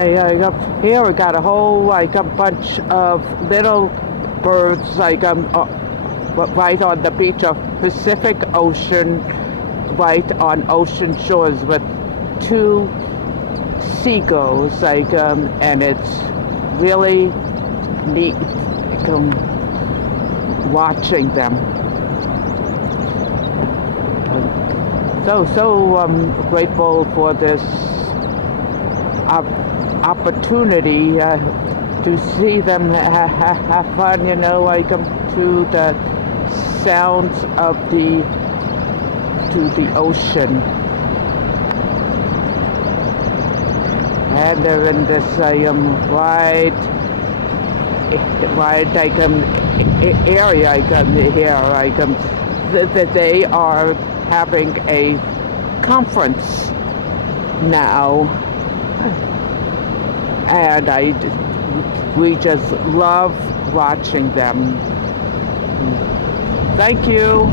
Here we got a whole like a bunch of little birds right on the beach of Pacific Ocean, right on ocean shores with two seagulls and it's really neat watching them. So grateful for this opportunity to see them have fun, to the sounds of the ocean. And they're in this wide area here that they are having a conference now, and we just love watching them. Thank you.